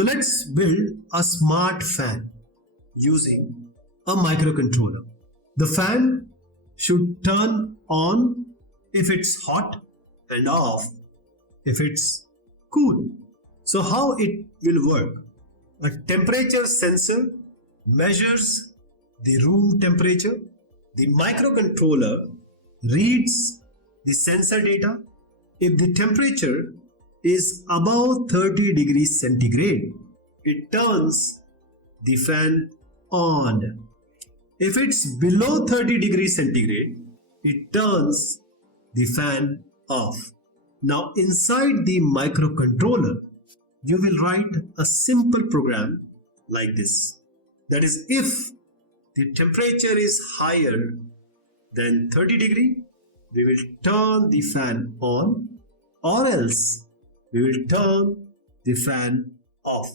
So let's build a smart fan using a microcontroller. The fan should turn on if it's hot and off if it's cool. So how it will work? A temperature sensor measures the room temperature. The microcontroller reads the sensor data. If the temperature is above 30 degrees centigrade, it turns the fan on. If it's below 30 degrees centigrade, it turns the fan off. Now inside the microcontroller, you will write a simple program like this. That is, if the temperature is higher than 30 degree, we will turn the fan on, or else we will turn the fan off.